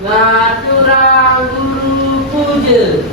Ngaturang guru puja.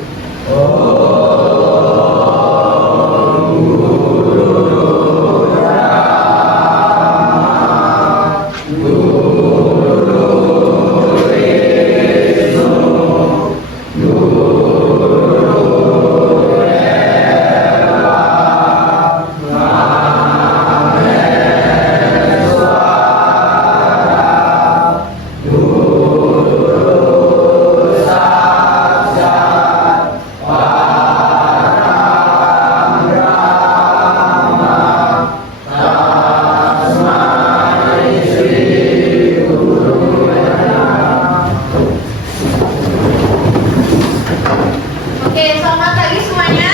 Oke, selamat pagi semuanya.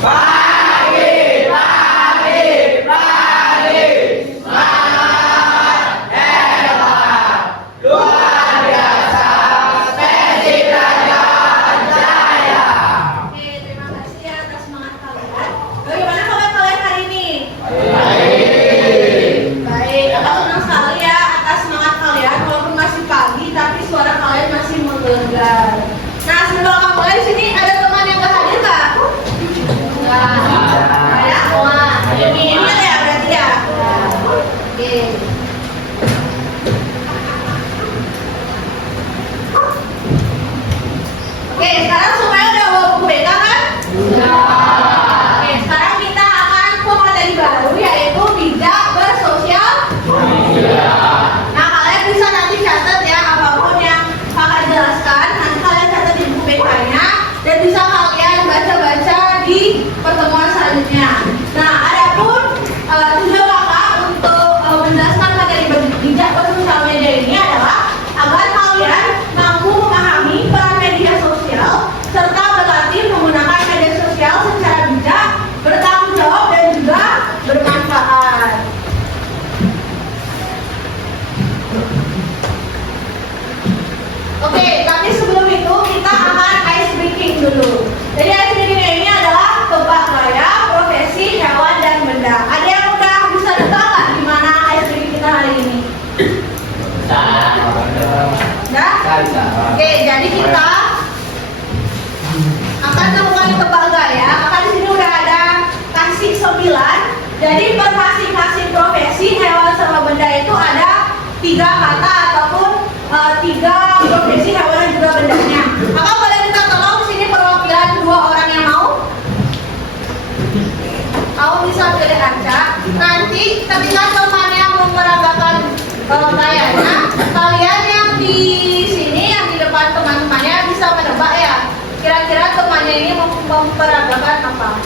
Oke, terima kasih atas semangat kalian. Bagaimana kabar kalian hari ini? Baik, aku senang sekali ya atas semangat kalian. Walaupun masih pagi, tapi suara kalian masih menggelegar. Nah, sebelum kamu mulai di sini ada teman yang nggak hadir nggak? Nggak. Ada semua. Ini ya berarti ya. Oke. Oke, sekarang semuanya udah bawa buku BK kan? Oke, sekarang kita akan ke materi baru yaitu bijak bersosial. Nah, kalian bisa nanti catat ya apapun yang kakak jelaskan. Nanti kalian catat di buku BK-nya dan bisa kalian baca-baca di pertemuan selanjutnya. Nah, adapun tujuan kakak untuk menjelaskan materi bijak bersosial media ini adalah agar kalian mampu memahami peran media sosial serta berlatih menggunakan media sosial secara bijak, bertanggung jawab dan juga bermanfaat. Oke, tapi sebelum itu kita akan ice breaking dulu. Jadi ice breaking ini adalah tebak gaya, profesi, hewan, dan benda. Ada yang udah bisa nebak nggak gimana ice breaking kita hari ini? Udah? Oke, jadi kita akan melakukan tebak gaya. Maka di sini udah ada kasih 9. Jadi per masing-masing profesi, hewan sama benda itu ada 3 kata ataupun 3 profesi hewan dan juga bendanya. Maka boleh minta tolong di sini perwakilan 2 orang yang mau. Kamu bisa pilih kaca. Nanti ketika teman yang memeragakan gayanya, kalian yang di sini, yang di depan teman-temannya bisa menebak ya. Kira-kira temannya ini memperagakan apa?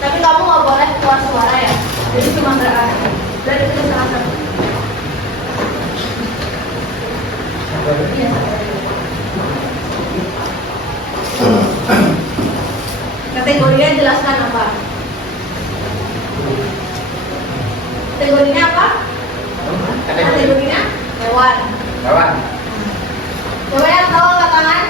Tapi kamu nggak boleh keluar suara ya. Jadi cuma berarti. Dari itu salah satu. Iya. Kategorinya jelaskan apa? Kategorinya apa? Kategorinya hewan. Coba yang tahu angkat tangan.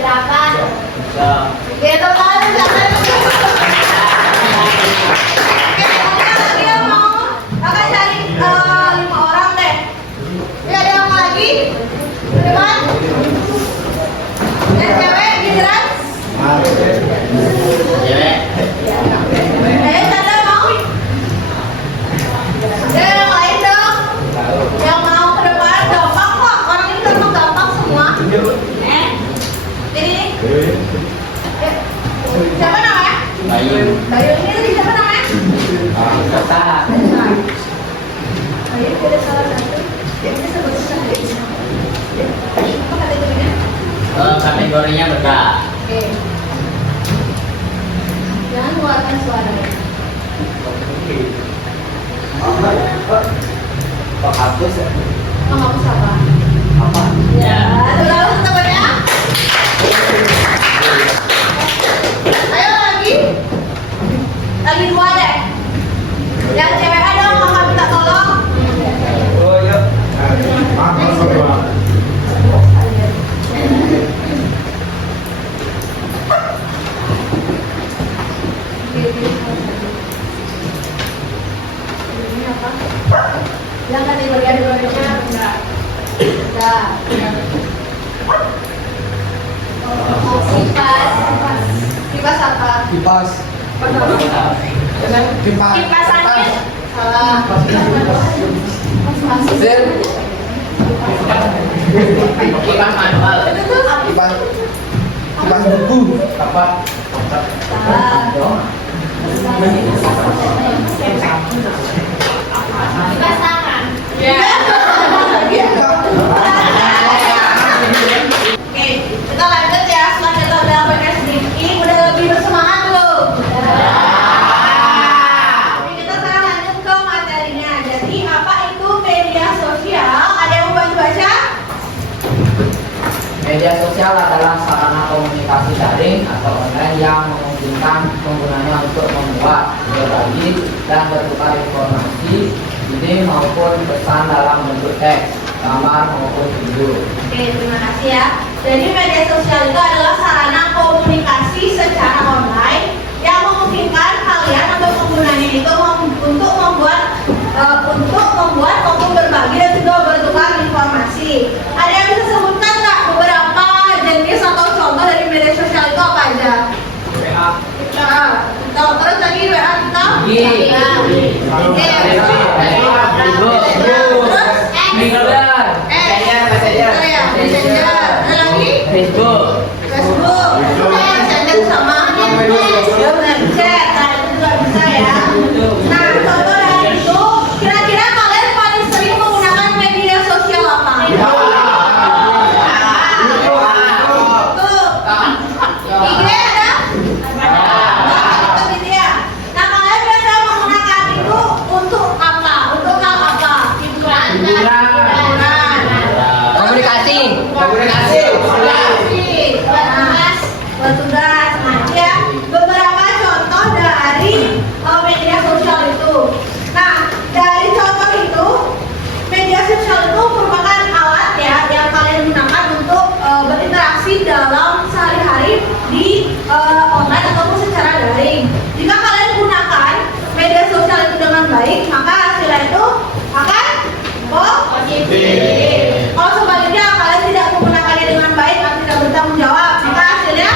Berapa? Itu kan jangan. Oke, ada lagi yang mau? Akan cari 5 orang deh. Ya, ada yang mau lagi? Depan? Yang cewek giliran? Tanda mau? Ada yang lain dong? Yang mau ke depan gampang kok. Orang ini kan gampang semua. Ini. Siapa namanya? Bayu. Bayu ini tadi siapa namanya? Kata. Bayu pilih salah satu. Jadi sebutkan saja. Apa kategorinya? Kategorinya benda. Oke. Jangan keluarkan suara. Kok hapus ya? Menghapus apa? Apa? Ya, lalu temannya. Ayo lagi. Lagi 2 deh. Yang cewek ada, kakak minta tolong. Oh Yang kategorinya rendah. Rendah. Kipas. Kipas apa? Kipas. Kipas angin. Salah. Mesin. Kipas manual. Itu tuh apa? Kipas. Kipas buku. Apa? Salah. Kipas tangan. Ya. Oke, kita lanjut ya. Setelah kita udah pakai sedikit, udah lebih bersemangat belum? Oke, kita sekarang lanjut ke materinya. Jadi apa itu media sosial? Ada yang mau bantu baca? Media sosial adalah sarana komunikasi daring atau online yang memungkinkan penggunanya untuk membuat, berbagi, dan bertukar informasi, ide maupun pesan dalam bentuk teks, gambar maupun video. Oke, terima kasih ya. Jadi media sosial itu adalah sarana komunikasi secara online yang memungkinkan kalian atau penggunanya itu untuk membuat maupun berbagi dan juga bertukar informasi. Ada yang bisa sebutkan nggak beberapa jenis atau contoh dari media sosial itu apa aja? WA. Terus lagi WA kita? Messenger. Ada lagi? Facebook. Facebook. Messenger sama Snapchat. Nah, itu juga bisa ya. Nah, contoh dari itu, kira-kira kalian paling sering menggunakan media sosial apa? Tuh. IG ada? Itu media. Nah, kalian biasa menggunakan itu untuk apa? Untuk hal apa? Hiburan. Komunikasi. Buat tugas. Nah, ya beberapa contoh dari media sosial itu. Nah, dari contoh itu, media sosial itu merupakan alat ya yang kalian gunakan untuk berinteraksi dalam sehari-hari di online ataupun secara daring. Jika kalian gunakan media sosial itu dengan baik, maka hasilnya itu akan positif. Kalau sebaliknya kalian tidak menggunakannya dengan baik atau tidak bertanggung jawab, maka hasilnya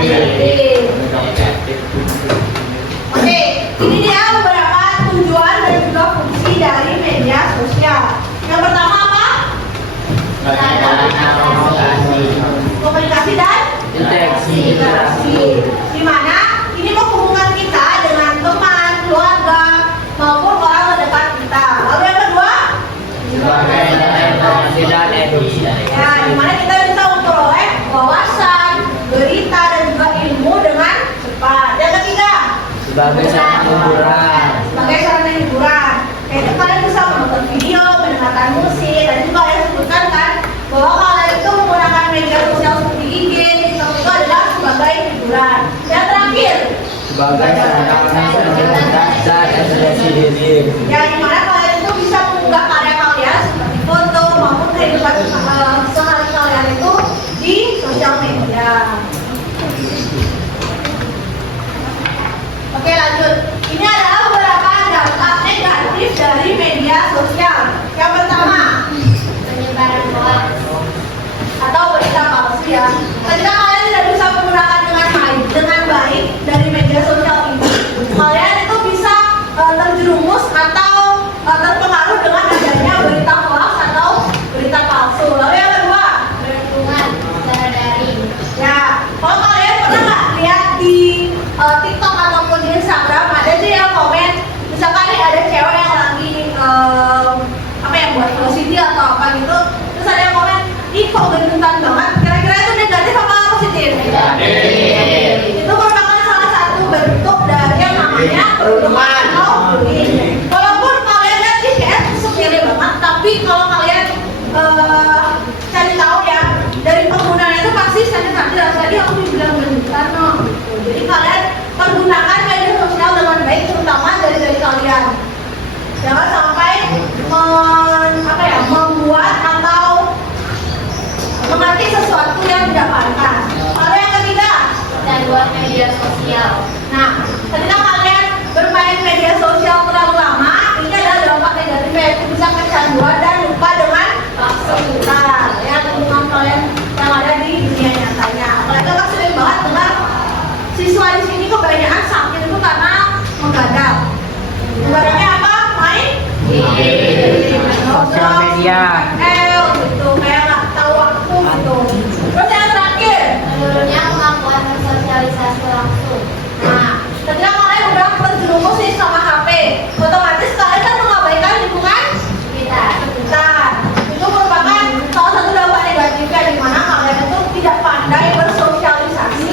negatif. Oke, ini dia beberapa tujuan dan juga fungsi dari media sosial. Yang pertama apa? Komunikasi dan interaksi. Di mana ini menghubungkan kita dengan teman, keluarga, maupun orang terdekat kita. Lalu yang kedua? Ya, di mana kita bisa memperoleh wawasan, berita, dan juga ilmu dengan cepat. Yang ketiga? Sebagai sarana hiburan. Sebagai sarana hiburan. Kayak kalian bisa menonton video, mendengarkan musik, dan juga yang sebutkan kan bahwa kalian itu menggunakan media sosial seperti IG, TikTok itu adalah sebagai hiburan. Yang terakhir? Sebagai sarana dan ekspresi diri. Ya, di mana kalian itu bisa mengunggah karya kalian seperti foto maupun kehidupan sehari kalian itu di sosial media. Oke, lanjut. Ini adalah beberapa dampak negatif dari media sosial. Yang pertama, penyebaran hoax atau berita palsu ya. Ketika kalian tidak bisa menggunakan dengan baik dari media sosial ini, kalian itu bisa terjerumus atau terpengaruh dengan adanya berita hoax atau berita palsu. Lalu yang kedua, berhubungan secara daring. Ya, kalau kalian pernah nggak lihat di TikTok ataupun di Instagram ada sih yang komen, misalkan nih ada cewek yang lagi apa yang buat positif atau apa gitu, terus ada yang komen, ih kok gendutan banget. Kira-kira itu negatif apa positif? Negatif. Itu merupakan salah satu bentuk dari yang namanya perundungan. Walaupun kalian lihat sih kayak sepele banget, tapi kalau kalian cari tahu ya dari penggunaan itu pasti tadi aku dibilang gendutan no. Jadi kalian pergunakan media sosial dengan baik, terutama dari kalian. Jangan sampai membuat atau mengerti sesuatu yang tidak pantas. Lalu yang ketiga, gangguan media sosial. Nah, ketika kalian bermain media sosial terlalu lama, ini adalah dampak negatif yaitu kalian. Gitu, kayak nggak tahu waktu gitu. Terus yang terakhir, Menurutnya kemampuan bersosialisasi langsung. nah, ketika kalian udah terjerumus nih sama HP, otomatis kalian kan mengabaikan lingkungan Kita. sekitar. Itu merupakan salah satu dampak negatifnya di mana kalian itu tidak pandai bersosialisasi.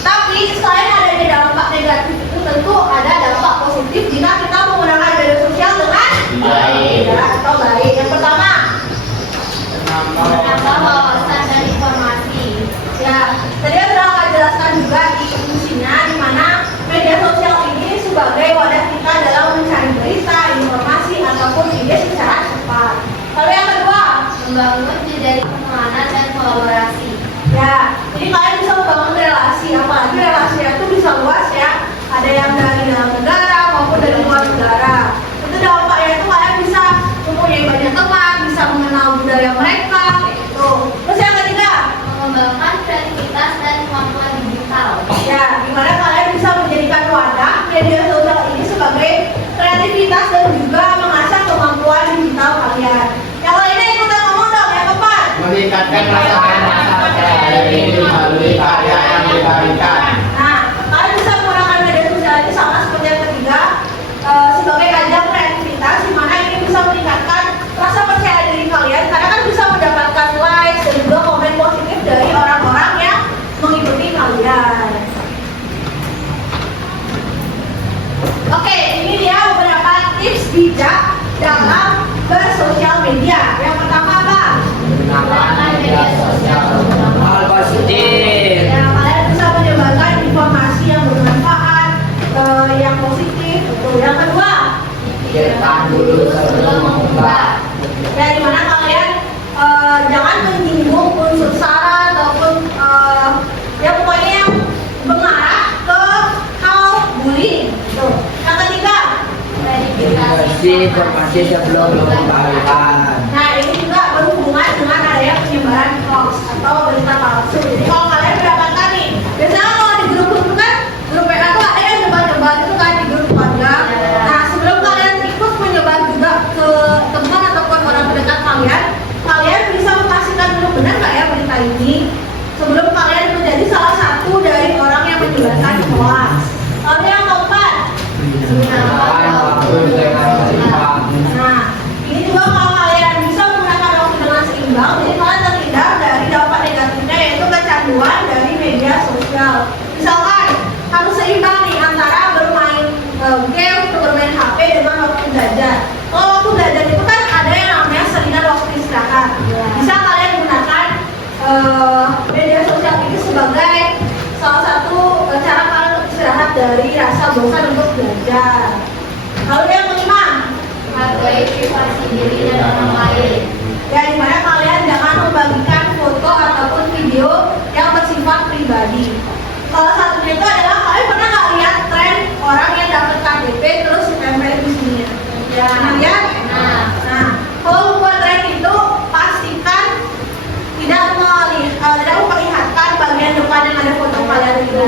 Tapi selain adanya dampak negatif itu tentu ada dampak positif jika kita menggunakan media sosial dengan Baik. atau baik. Yang pertama, Menambah wawasan dan informasi. ya, tadi yang sudah saya jelaskan juga di fungsinya di mana media sosial ini sebagai wadah kita dalam mencari berita, informasi ataupun ide secara cepat. Lalu yang kedua, Membangun jejaring pertemanan dan kolaborasi. ya, jadi kalian bisa membangun relasi, apalagi relasi itu bisa luas ya. Ada yang dari dalam negara maupun dari luar negara. Itu dampaknya itu kalian bisa mempunyai banyak teman, bisa mengenal budaya mereka, gitu. Terus yang ketiga, Mengembangkan kreativitas dan kemampuan digital. ya, dimana kalian bisa menjadikan wadah media sosial ini sebagai kreativitas dan juga mengasah kemampuan digital kalian. Yang lainnya ikutan ngomong dong, yang keempat. Meningkatkan rasa percaya diri melalui karya yang diberikan. Nah, kalian bisa menggunakan media sosial ini sama seperti yang ketiga sebagai ajang kreativitas, di mana ini bisa meningkatkan rasa percaya diri kalian karena kan bisa mendapatkan likes dan juga komen positif dari orang-orang yang mengikuti kalian. Oke, ini dia beberapa tips bijak dalam bersosial media. Yang pertama apa? Gunakan media sosial untuk hal positif. Ya, kalian bisa menyebarkan informasi yang bermanfaat, yang positif. Betul. Yang kedua, Pikirkan dulu sebelum mengunggah. ya dimana kalian jangan menyinggung unsur sara ataupun ya pokoknya yang mengarah ke hal bullying. Gitu. Yang ketiga, Verifikasi informasi sebelum menyebarkan. nah ini juga berhubungan dengan adanya penyebaran hoax atau berita palsu. Jadi kalau kalian mendapatkan nih, biasanya kalau di grup itu kan grup WA tuh ada yang nyebar-nyebar itu kan di grup keluarga. Nah sebelum kalian ikut menyebar juga ke teman ataupun orang terdekat kalian, kalian bisa memastikan dulu benar nggak ya berita ini sebelum kalian menjadi salah satu dari orang yang menyebarkan hoax. Lalu yang keempat, Gunakan waktu dengan seimbang. nah, ini juga kalau kalian bisa menggunakan waktu dengan seimbang, jadi kalian terhindar dari dampak negatifnya yaitu kecanduan dari media sosial. Misalkan harus seimbang nih antara bermain game atau bermain HP dengan waktu belajar. Kalau waktu belajar itu kan ada yang namanya salinan waktu istirahat. Bisa kalian gunakan media sosial ini sebagai salah satu cara kalian untuk istirahat dari rasa bosan untuk belajar. Lalu yang kelima, Menghargai privasi diri dan orang lain. ya dimana kalian jangan membagikan foto ataupun video yang bersifat pribadi. Salah satunya itu adalah kalian pernah nggak lihat tren orang yang dapat KTP terus ditempel di sini? Ya, pernah lihat? Nah, kalau membuat tren itu pastikan tidak memperlihatkan bagian depan yang ada foto kalian itu.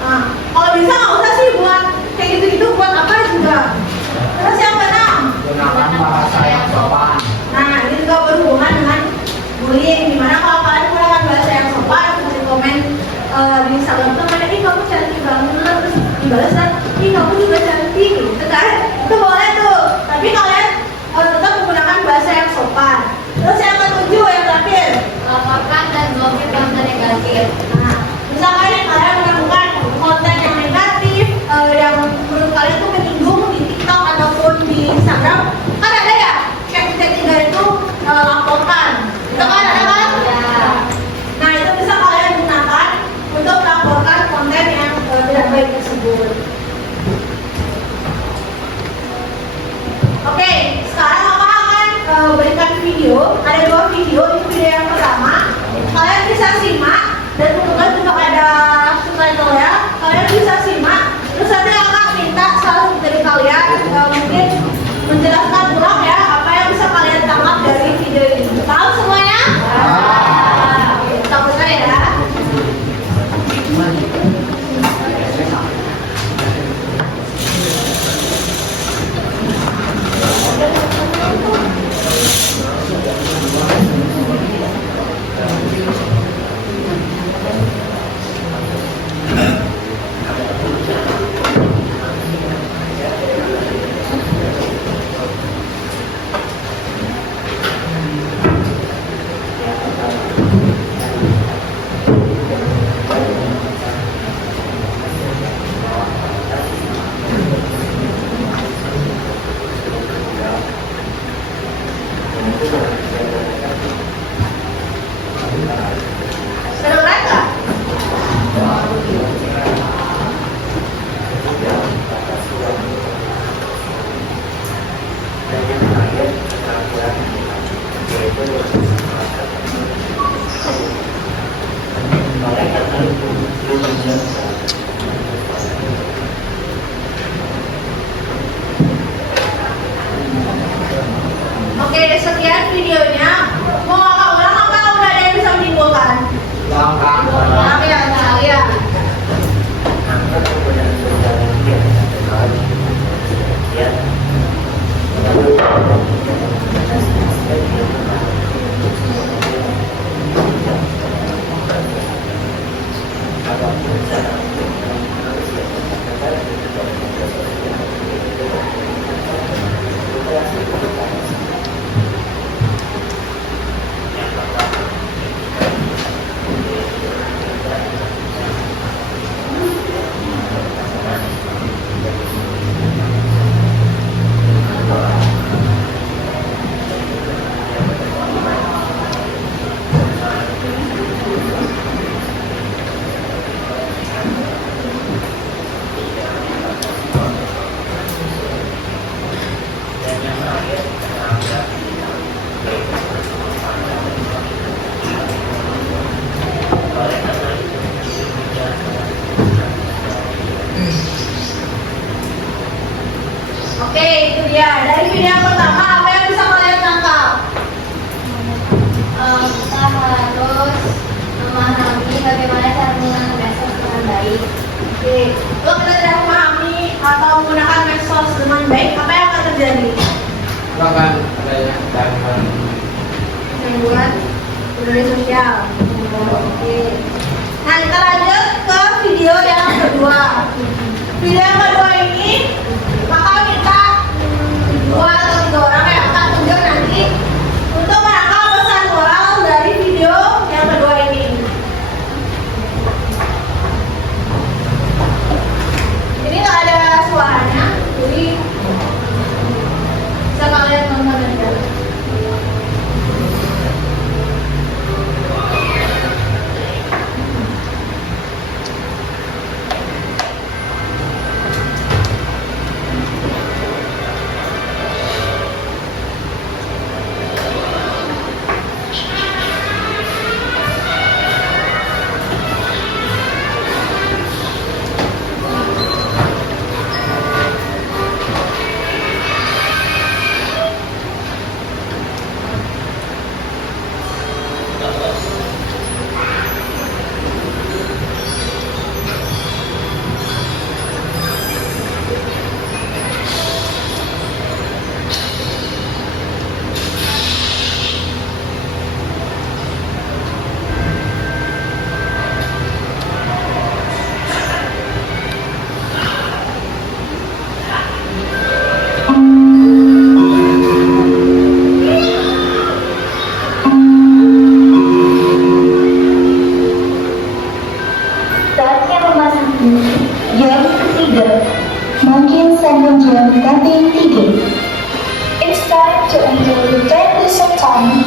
Nah, kalau bisa nggak usah sih buat kayak gitu-gitu, buat apa juga. Terus yang keenam, Gunakan bahasa yang sopan. nah, ini juga berhubungan dengan bullying. Dimana kalau kalian menggunakan bahasa yang sopan, kasih komen di Instagram tuh, ih kamu cantik banget, terus dibalas kan, ih kamu juga cantik, gitu kan? Itu boleh tuh. Tapi kalian tetap menggunakan bahasa yang sopan. Terus yang ketujuh, yang terakhir, Laporkan dan blokir konten negatif. nah, misalkan nih kalian menemukan konten yang negatif, yang menurut kalian tuh menyinggung di TikTok ataupun di Instagram, kan ada ya #3 itu laporkan. Itu kan ada kan? Ya. Nah itu bisa kalian gunakan untuk laporkan konten yang tidak baik tersebut. Oke, sekarang Mama akan berikan video. Ada 2 video. Ini video yang pertama. Kalian bisa simak dan kebetulan juga ada subtitle ya. Kalian bisa simak. Terus nanti Kakak minta salah satu dari kalian mungkin menjelaskan ulang ya apa yang bisa kalian tangkap dari video ini. Paham semuanya? Oke, kita mulai ya. Oke, sekian videonya. Mau kakak ulang apa udah ada yang bisa menyimpulkan? Langkah. Ulang ya, sekalian. Oke, itu dia. Dari video yang pertama, apa yang bisa kalian tangkap? Kita harus memahami bagaimana cara menggunakan medsos dengan baik. Oke, kalau kita tidak memahami atau menggunakan medsos dengan baik, apa yang akan terjadi? Bahkan adanya gangguan. Gangguan media sosial. Oke. Nah, kita lanjut ke video yang kedua. Video yang kedua ini bakal kita 2 atau 3 orang yang akan tunjuk nanti untuk menangkap pesan moral dari video yang kedua ini. Ini nggak ada suaranya, jadi bisa kalian nonton aja. Saatnya memasuki jam ketiga, mungkin sampai jam kantin 3. It's time to enter the transition time.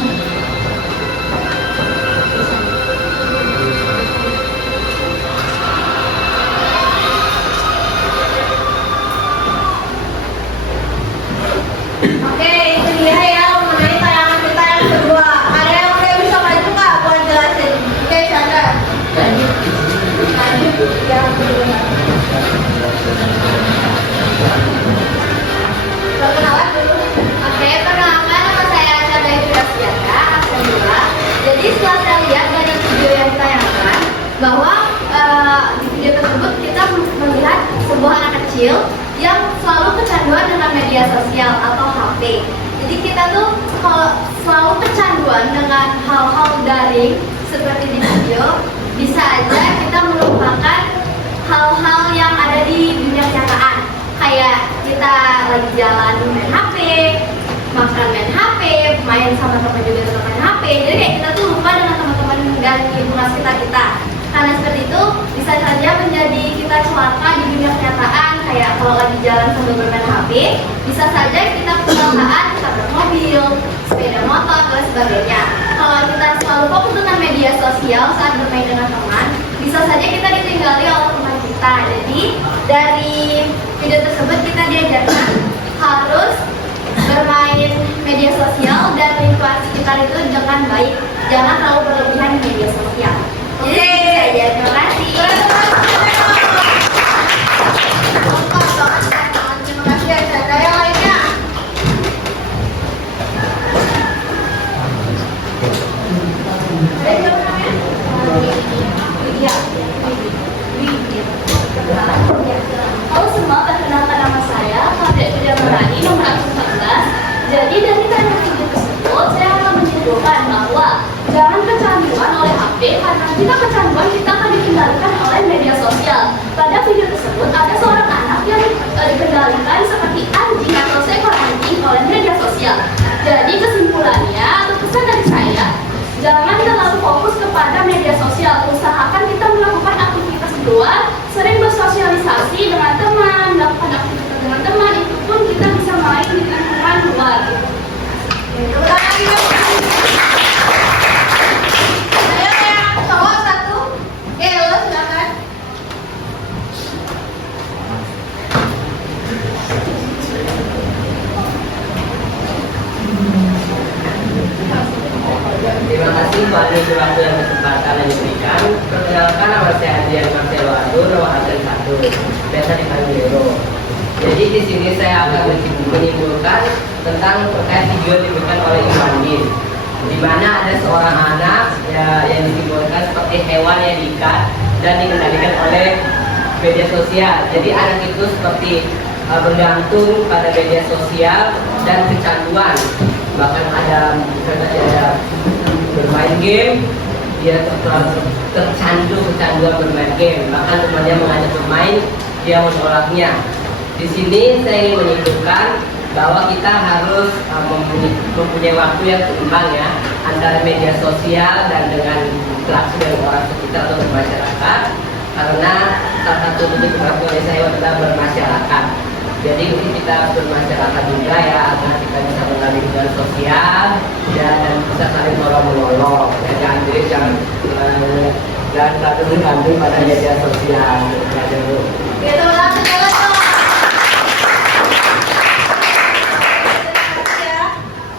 Oke, itu dia ya mengenai tayangan kita yang kedua. Ada yang udah bisa maju nggak buat jelasin? Oke, Chandra. Lanjut yang kedua. Perkenalan dulu. Oke, perkenalkan nama saya Chandra Yudhasiaka, absen 2. Jadi setelah saya lihat dari video yang ditayangkan bahwa di video tersebut kita melihat sebuah anak kecil yang selalu kecanduan dengan media sosial atau HP. Jadi kita tuh kalau selalu kecanduan dengan hal-hal daring seperti di video, bisa aja kita melupakan hal-hal yang ada di dunia kenyataan. Kayak kita lagi jalan main HP, makan main HP, main sama teman juga tetap main HP. Jadi kayak kita tuh lupa dengan teman-teman dan lingkungan sekitar kita. Karena seperti itu bisa saja menjadi kita celaka di dunia kenyataan. Kayak kalau lagi jalan sambil bermain HP, bisa saja kita kecelakaan, tabrak mobil, sepeda motor, dan sebagainya. Kalau kita selalu fokus dengan media sosial saat bermain dengan teman, bisa saja kita ditinggali oleh teman kita. Jadi dari video tersebut kita diajarkan harus bermain media sosial dan lingkungan sekitar itu dengan baik, jangan terlalu berlebihan di media sosial. Jadi itu saja, terima kasih. Terima kasih ya, Chandra. Yang lainnya? melalui suatu yang kesempatan yang diberikan. Perkenalkan, nama saya Adrian Marcelo Atur, nomor absen 1, biasa dipanggil Hero. Jadi di sini saya akan menyimpulkan tentang terkait video yang diberikan oleh Iwan Bin, di mana ada seorang anak yang disimbolkan seperti hewan yang diikat dan dikendalikan oleh media sosial. Jadi anak itu seperti bergantung pada media sosial dan kecanduan. Bahkan ada bermain game, dia kecanduan bermain game. Bahkan temannya mengajak bermain, dia menolaknya. Di sini saya ingin menyimpulkan bahwa kita harus mempunyai waktu yang seimbang ya antara media sosial dan dengan interaksi dengan orang sekitar atau bermasyarakat, karena salah satu bentuk kemampuan saya adalah bermasyarakat. Jadi kita harus bermasyarakat juga ya, agar kita bisa melalui media sosial dan bisa saling menolong. Jangan diri jangan tergantung pada media sosial. Gitu lah,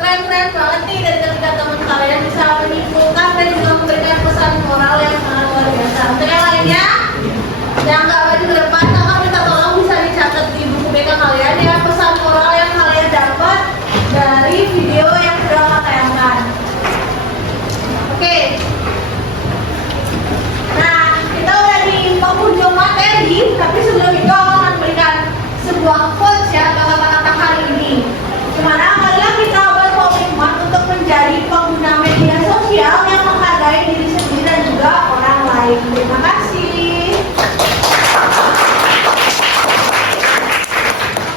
keren banget nih dari ketiga teman kalian bisa menyimpulkan dan juga memberikan pesan moral yang sangat luar biasa. Untuk yang lainnya, yang nggak baju ke depan, kakak minta tolong bisa dicatat di buku BK kalian ya pesan moral yang kalian dapat dari video yang sudah kakak tayangkan. Oke. Nah, kita udah di penghujung materi, tapi sebelum itu aku akan memberikan sebuah quotes ya kata-kata hari ini. Dimana marilah kita berkomitmen untuk menjadi pengguna media sosial yang menghargai diri sendiri dan juga orang lain. Terima kasih.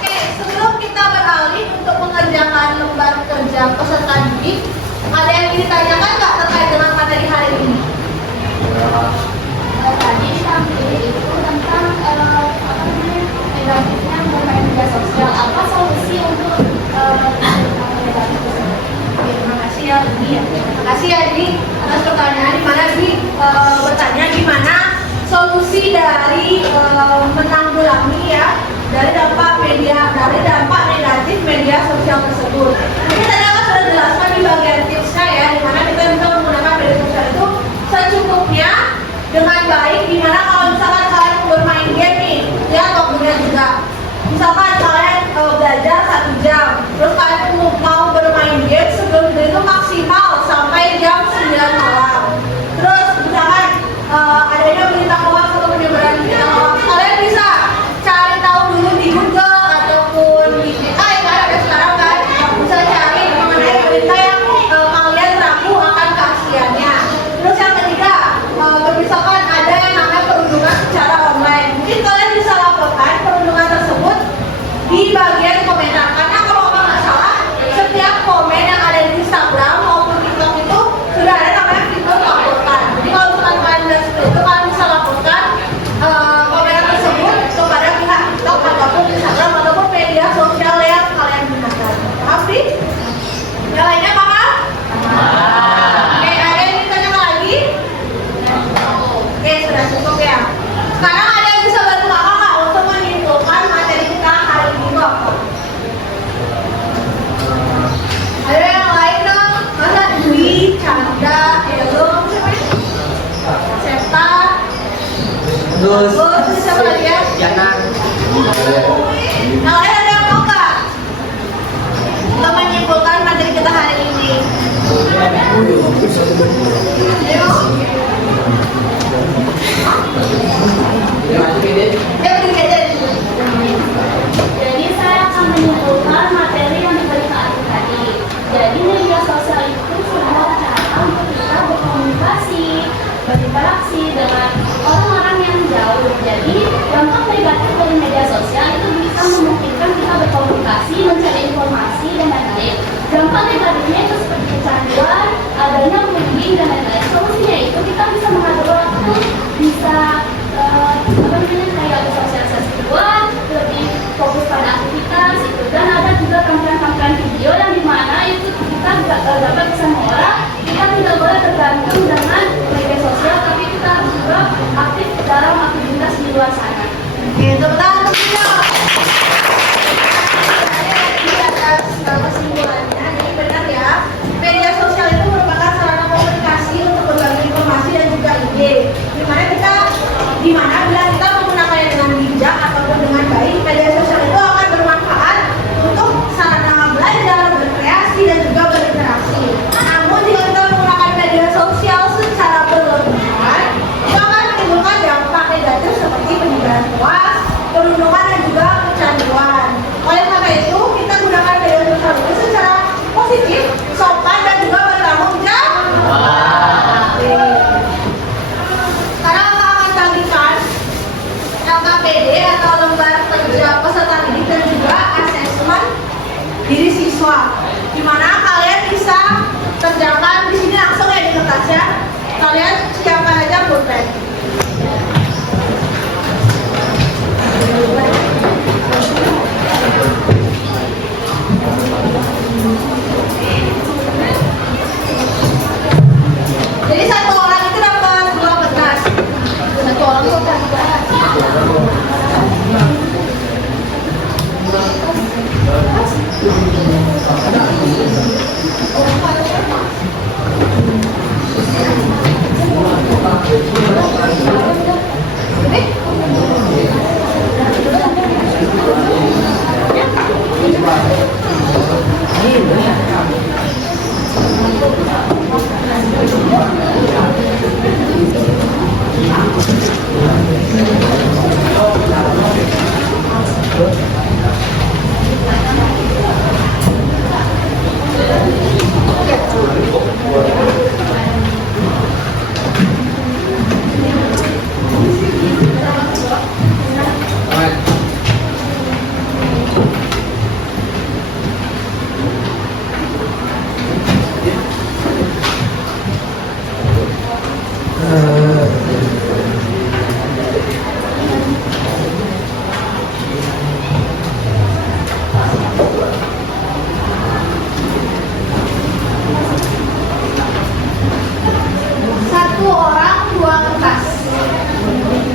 Oke, sebelum kita beralih untuk mengerjakan lembar kerja peserta didik, ada yang ingin ditanyakan nggak terkait dengan materi hari ini? Tadi sampai itu tentang negatifnya bermain media sosial. Apa solusi untuk Terima kasih ya Adi. Terima kasih ya Adi atas pertanyaan. Dimana Adi bertanya gimana solusi dari menanggulangi ya dari dampak negatif media sosial tersebut. Ini tadi aku sudah jelaskan di bagian tipsnya ya, dimana kita bisa menggunakan media sosial itu secukupnya dengan baik. Dimana kalau misalkan kalian bermain game nih, lihat waktunya juga. Misalkan kalian belajar 1 jam, terus kalian mau bermain game sebelum itu maksimal sampai jam 9 malam. Terus misalkan adanya berita hoax atau penyebaran berita hoax, kalian bisa cari tahu dulu di Google ataupun di AI kan ada sekarang kan, bisa cari mengenai berita yang kalian ragu akan keasliannya. Terus yang ketiga, misalkan ada yang namanya perundungan secara online, mungkin kalian bisa laporkan perundungan tersebut di bagian komentar, karena kalau nggak salah setiap komen yang ada di Instagram maupun TikTok itu sudah ada namanya fitur laporkan. Jadi kalau misalkan kalian sudah seperti itu, kalian bisa laporkan komentar tersebut kepada pihak TikTok ataupun Instagram ataupun media sosial yang kalian gunakan. Paham sih? Yang lainnya paham? Oke, ada yang ditanya lagi? Oke, sudah cukup ya. Sekarang ada yang bisa bantu kakak nggak untuk menyimpulkan materi kita hari ini apa? Ada yang lain dong? Masa Dwi, Canda, Elo, Septa, Terus siapa lagi ya? jangan Yang lain ada yang mau nggak? Untuk menyimpulkan materi kita hari ini. Ayo. Jadi saya akan menyimpulkan materi yang diberikan tadi. Jadi media sosial itu sebuah cara untuk kita berkomunikasi, berinteraksi dengan orang-orang yang jauh. Jadi dampak negatif dari media sosial itu bisa memungkinkan kita berkomunikasi, mencari informasi dan lain-lain. Dampak negatifnya itu seperti kecanduan, adanya bullying dan lain-lain. Solusinya itu kita bisa mengatur waktu, bisa kayak bersosialisasi keluar, lebih fokus pada aktivitas itu dan Kalian siapkan aja pulpen. Jadi satu orang itu dapat 2 kertas. Satu orang itu dapat 2 kertas. Satu orang 2 kertas.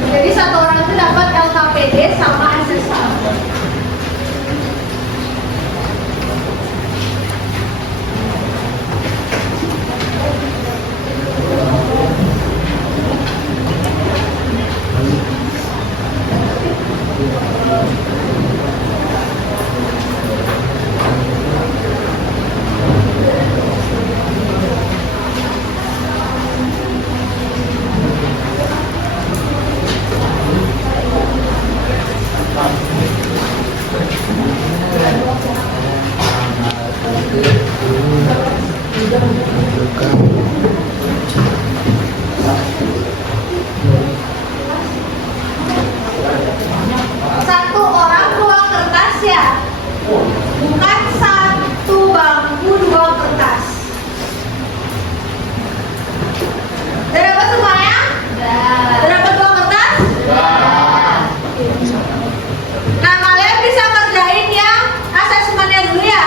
Jadi satu orang itu dapat LKPD sama SSA. Satu orang 2 kertas ya, bukan satu bangku 2 kertas. Udah dapat semuanya? Udah dapat 2 kertas? Nah, kalian bisa kerjain yang asesmennya dulu ya.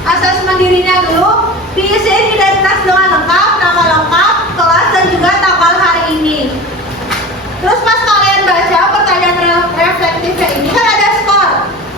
Asesmen dirinya dulu, diisiin identitas dengan lengkap, nama lengkap, kelas, dan juga tanggal hari ini. Terus pas kalian baca pertanyaan reflektifnya ini kan ada skor.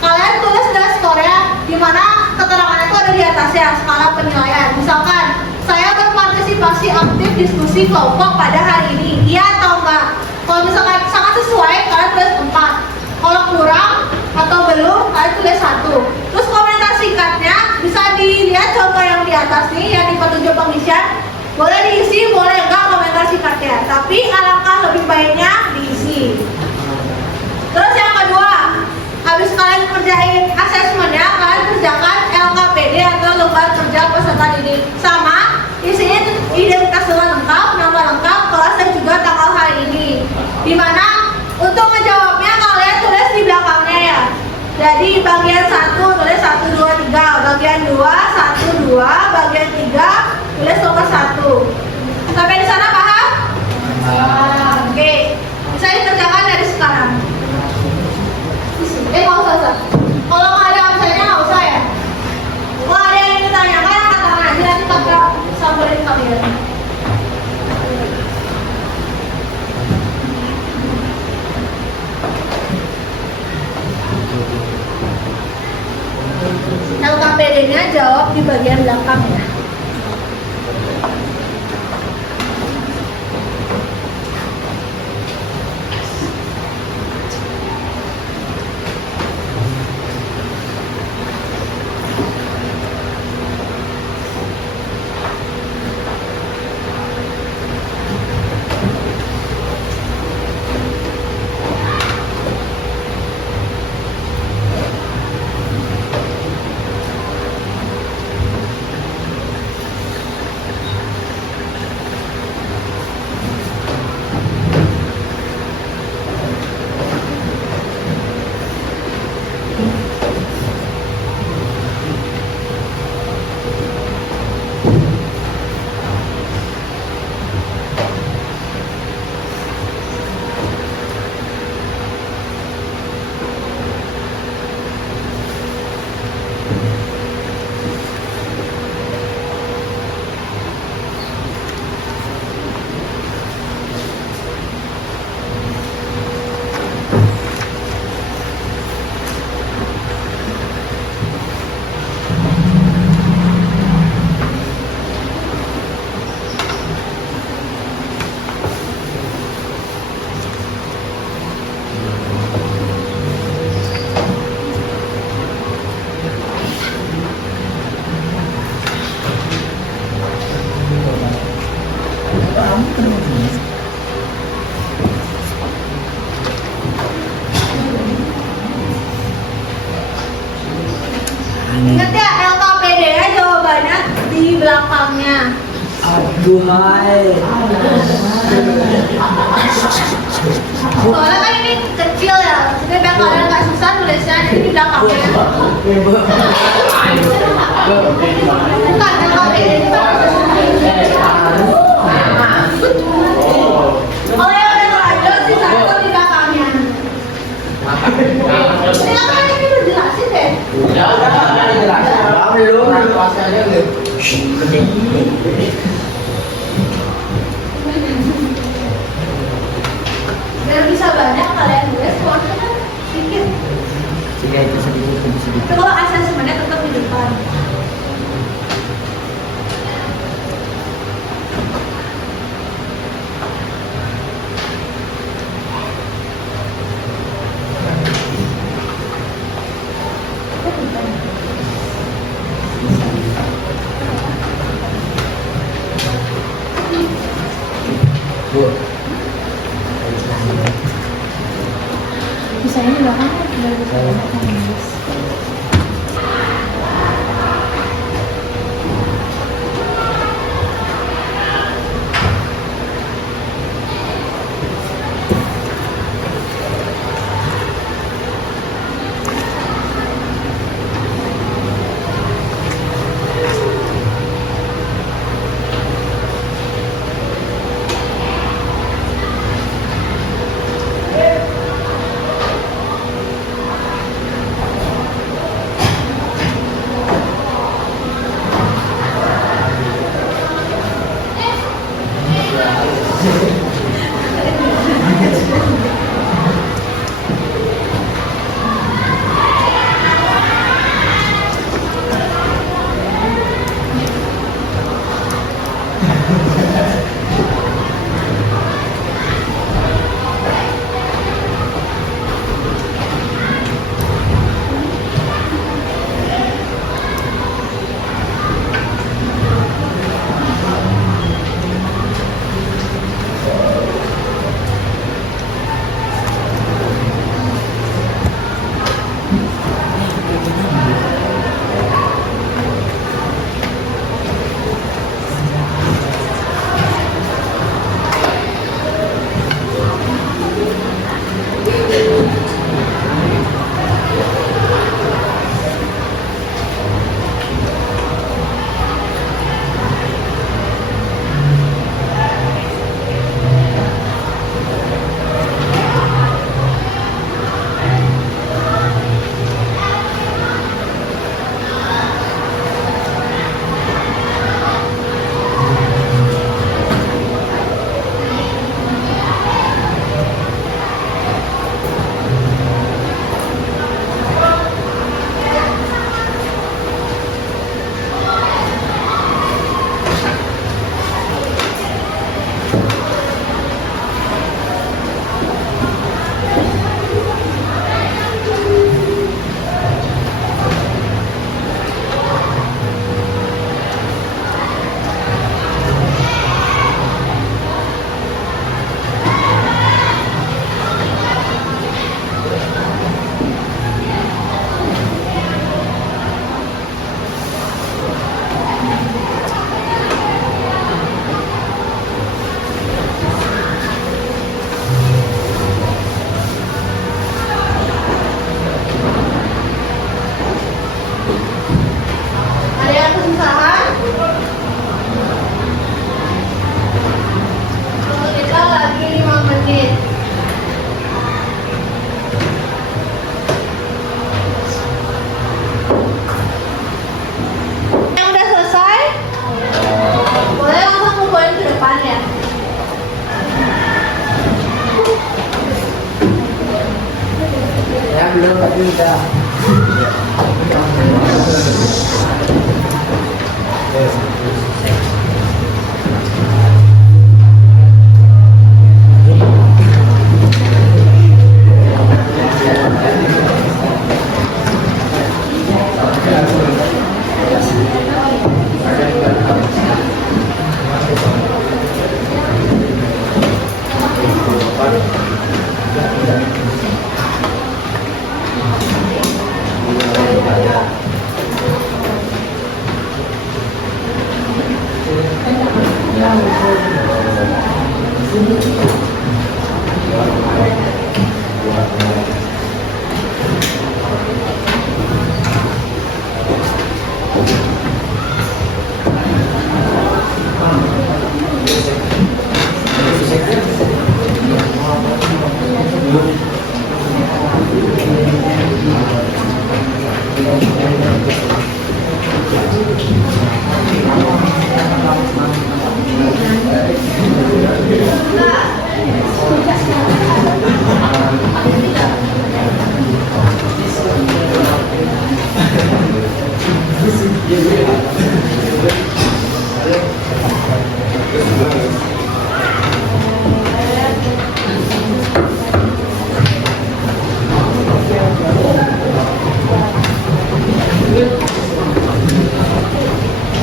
Kalian tulis dah skornya, di mana keterangan itu ada di atasnya, skala penilaian. Misalkan, saya berpartisipasi aktif diskusi kelompok pada hari ini, iya atau enggak? Kalau misalkan sangat sesuai, kalian tulis 4. Kalau kurang atau belum, kalian tulis 1. Terus komentar singkatnya bisa dilihat contoh yang di atas nih, yang di petunjuk pengisian. Boleh diisi, boleh enggak komentar singkatnya. Tapi alangkah lebih baiknya diisi. Terus yang kedua, habis kalian kerjain asesmennya, kalian kerjakan LKPD atau lembar kerja peserta didik. Sama, isiin identitas dengan lengkap, nama lengkap, kelas, dan juga tanggal hari ini. Dimana untuk ngejawabnya kalian tulis di belakangnya ya. Jadi bagian 1 tulis 1, 2, 3, bagian 2, 1, 2, bagian 3 tulis nomor 1. Sampai di sana paham? Oke. Saya kerjakan dari sekarang. Nggak usah. Kalau nggak ada absennya nggak usah ya. Kalau ada yang ditanyakan, katakan aja, nanti kakak samperin kalian. LKPD-nya jawab di bagian belakang ya. di belakangnya. Aduhai. Soalnya kan ini kecil ya, jadi biar kalian nggak susah nulisnya ini di belakangnya. Bukan, kalau ini kan. Kalau yang udah terlanjur sisanya tuh di belakangnya. Ini kan ini udah jelasin deh. Udah dijelasin. Belum, pasnya aja belum. Biar bisa banyak kalian nulis, waktu kan sedikit. Jika itu sedikit. Kalau asesmennya tetap di depan. Bu. Bisa ini belakangnya biar bisa banyak yang nulis.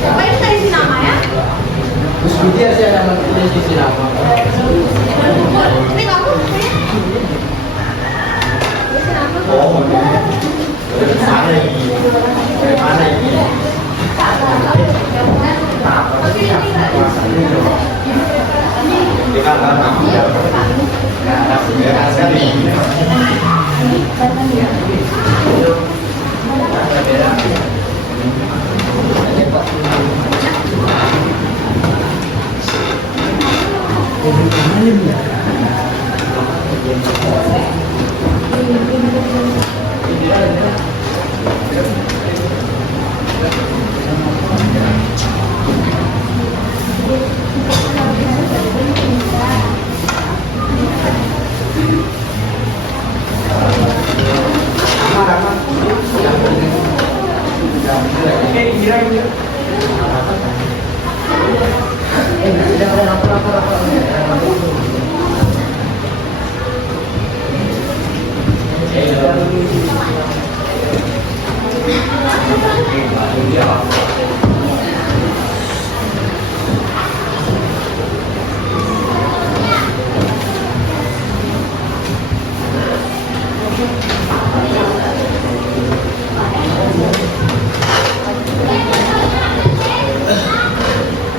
Apa ini tadi isi nama ya? Terus dia sih ada menulis di nama. Ini kamu ya? Isi nama. Oh, dari mana ini? Dari mana ini? Oke, ini enggak. Di kantor kamu.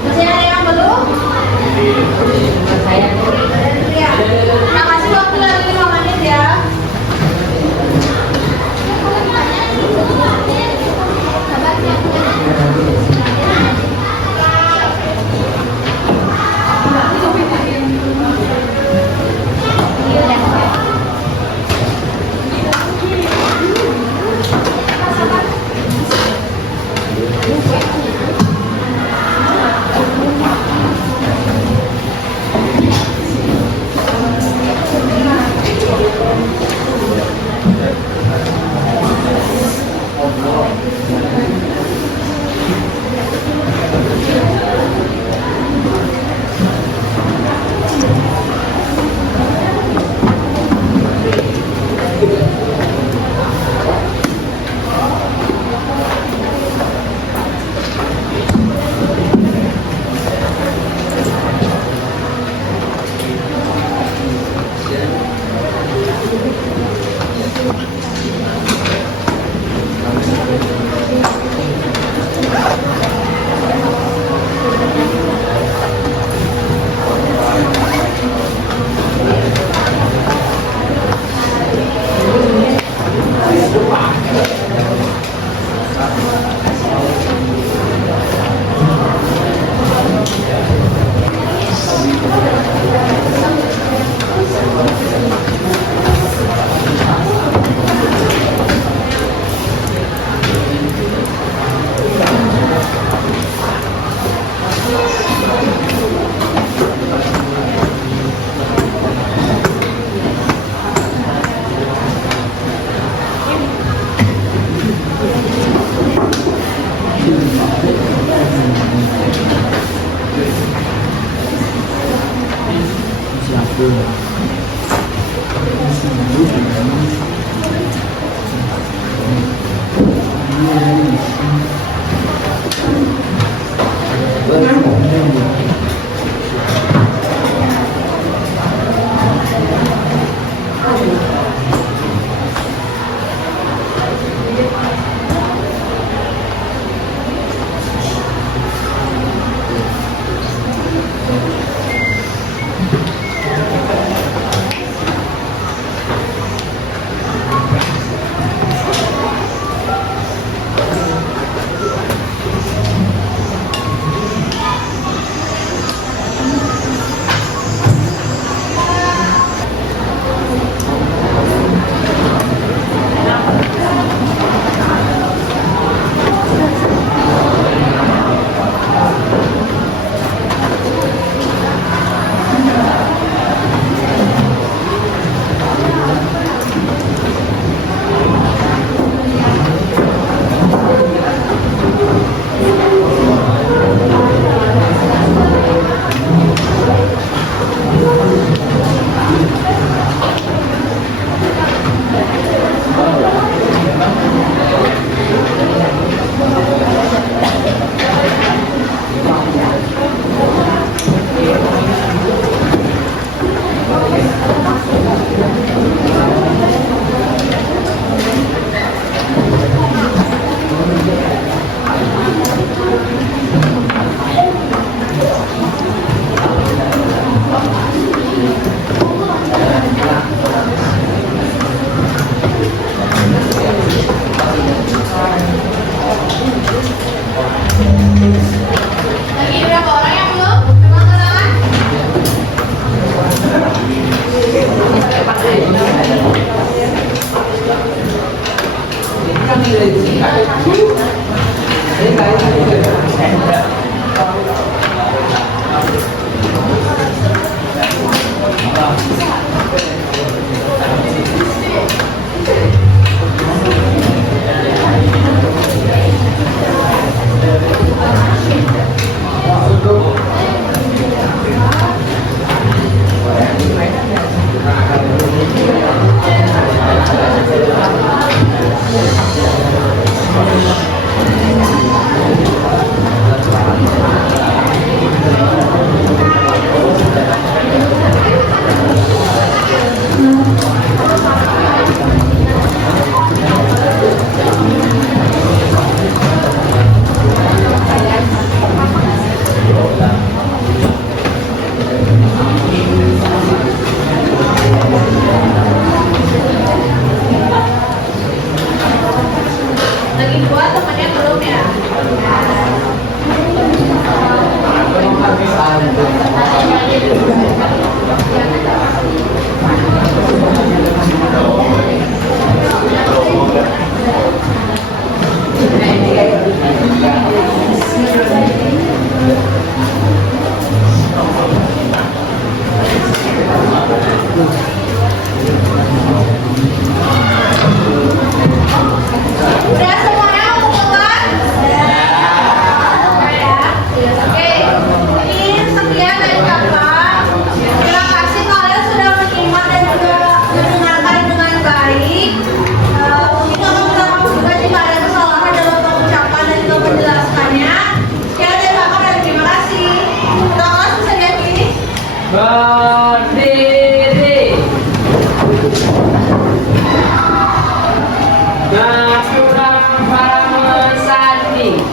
Masih ada yang belum? Ya. Nah, kasih waktu lagi 5 menit ya. Lagi dua temannya belum ya? Udah semuanya mengumpulkan? Udah ya? Oke, ini sekian dari kakak. Terima kasih kalian sudah menyimak dan juga mendengarkan dengan baik. Mungkin kakak minta maaf juga jika ada kesalahan dalam pengucapan dan juga penjelasannya. Sekian dari kakak dan terima kasih. Kakak bisa diyakini? Berdiri. Nah, sekarang para sandi.